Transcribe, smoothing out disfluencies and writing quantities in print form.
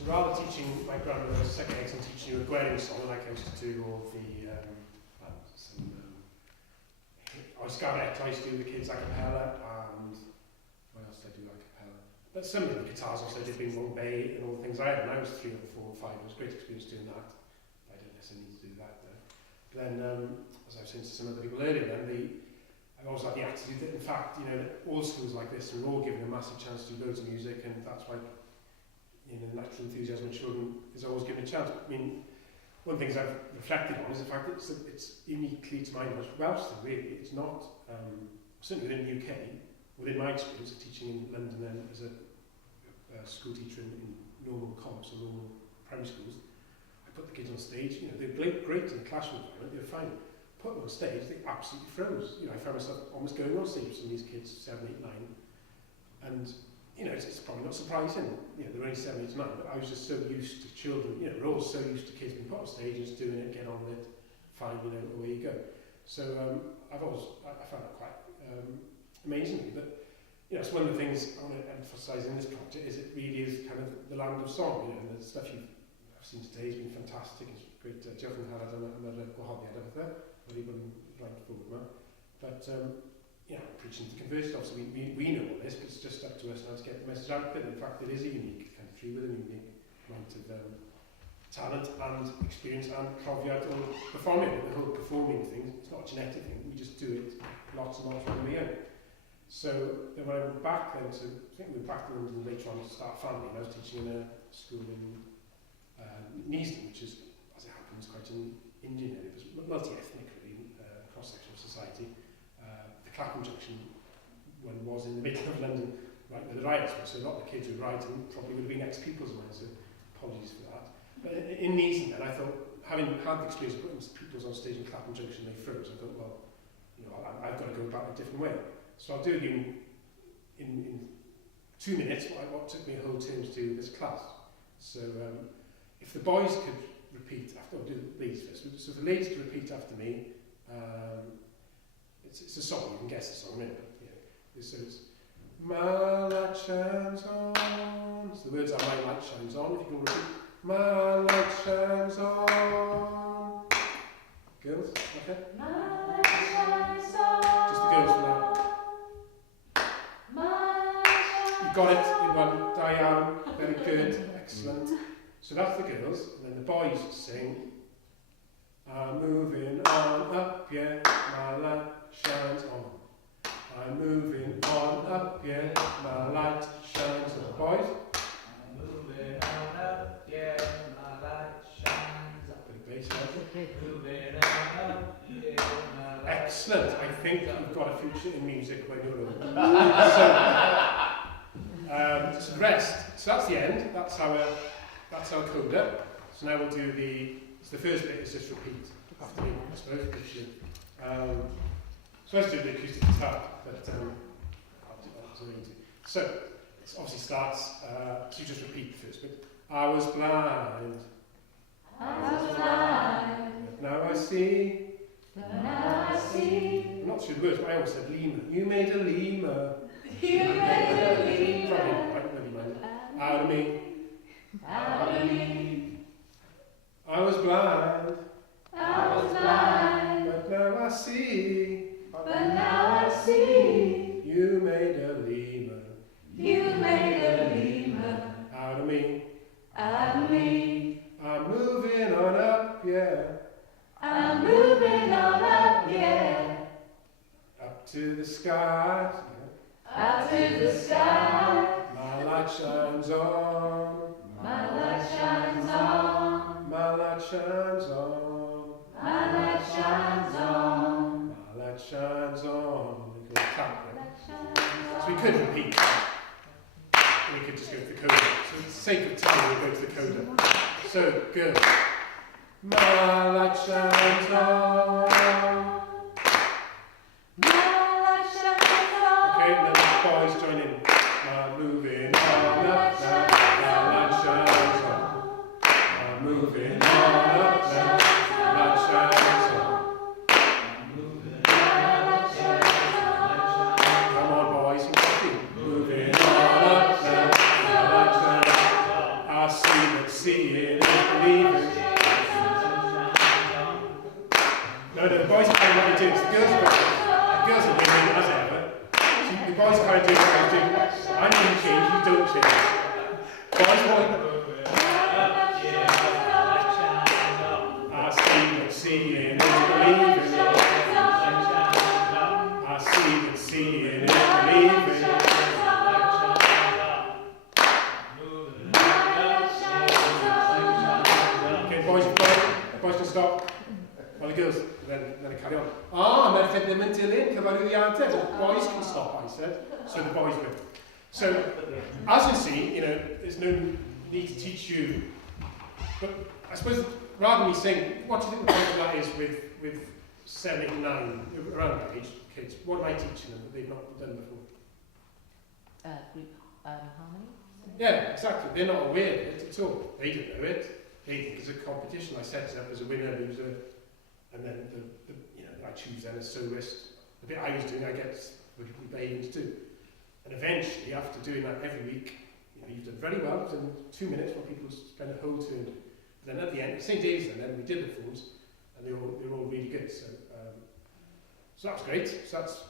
So rather teaching my grandmother second eggs and teaching you a wedding song, like I used to do all the I used to do the kids acapella, and what else did I do acapella? But some of the guitars also did Bing Bong Bay and all the things I had when I was 3 or 4 or 5. It was a great experience doing that. I don't necessarily need to do that though. But then, as I was saying to some other people earlier, I always had the attitude that, in fact, all schools like this are all given a massive chance to do loads of music, and that's why, natural enthusiasm in children is always given a chance. I mean, one of the things I've reflected on is the fact that it's uniquely, to my knowledge, Welsh thing, really. It's not, certainly within the UK, within my experience of teaching in London then as a school teacher in normal comps or normal primary schools, I put the kids on stage, they're great in the classroom environment, they're fine. Put them on stage, they absolutely froze. I found myself almost going on stage with some of these kids, 7, 8, 9, and it's probably not surprising, they're only 7, 8, 9, but I was just so used to children, we're all so used to kids being put on stage and just doing it, get on with it, fine, away you go. So I found it quite amazing, but it's one of the things I want to emphasise in this project is it really is kind of the land of song, and the stuff I've seen today has been fantastic, it's great. Diolch yn fawr am yr gwahoddiad efo fe, wedi bod yn rhaid fawr yma. But preaching to the converted, obviously we know all this, but it's just up to us now to get the message out there. In fact, it is a unique country with a unique amount of talent and experience and profiad or performing. The whole performing thing, it's not a genetic thing, we just do it lots and lots when we're young. So then when I went back then to, I think we went back to London later on to start a family, and I was teaching in a school in Neasden, which is, as it happens, quite an Indian area, but multi-ethnic really, cross-section of society. The Clapham Junction one was in the middle of London, right where the riots were, so a lot of the kids who were rioting probably would have been ex-pupils of mine, so apologies for that. But in Neasden then, I thought, having had the experience of putting pupils on stage in Clapham Junction, they froze. I thought, well, I've got to go about it a different way. So I'll do it in 2 minutes, what took me a whole term to do this class. So if the boys could repeat after, I'll do the ladies first. So if the ladies could repeat after me, it's a song, you can guess the song, right? So it's my light shines on. So the words are my light shines on. If you can repeat, my light shines on. Girls, okay? My light shines on. Just the girls for now. You got it in one, Diane, very good, excellent. So that's the girls, and then the boys sing. I'm moving on up, yeah, my light shines on. I'm moving on up, yeah, my light shines on. Boys? I'm moving on up, yeah, my light shines on. Bit of bass, Moving on up, yeah, my light. excellent, I think you've got a future in music when you're older. So the rest, so that's the end, that's our coda. So now we'll do the first bit is just repeat after me, I suppose. So let's do the acoustic guitar, but I'll do that as well. So it obviously starts, so you just repeat the first bit. I was blind, but now I see. I'm not sure the words, but I always said lemur. You made a lemur. Out of me. I was blind, but now I see. You made a lemur. Out of me. I'm moving on up, yeah. Up to the sky. My light shines on. My light shines on. My light shines on. My light shines on. My light shines on. We could clap it. So we could repeat. We could just go to the coda. So for the sake of time, we'll go to the coda. So, good. My light shines on. Okay, and then the boys join in. Moving on up now, my light shines on. I'm moving on up now, my light shines on. Come on, boys, moving on up now, my light shines on. I see carry on. Merched ddim yn dilyn cyfarwyddiadau. The boys can stop, I said. So the boys will. So, as you see, you know, there's no need to teach you. But I suppose, rather than me saying, what do you think the point of that is with 7, 8, 9, around that age, kids? What am I teaching them that they've not done before? Group harmony. Yeah, exactly. They're not aware of it at all. They don't know it. They think it's a competition. I set it up as a winner, loser, and then you know, I choose them as soloist. The bit I was doing, I get what people pay to do. And eventually, after doing that every week, you know, you've done very well. You've done 2 minutes, what people spend a whole turn doing. Then at the end, St. Dave's, and then we did the films, and they were all really good. So that was great. So that's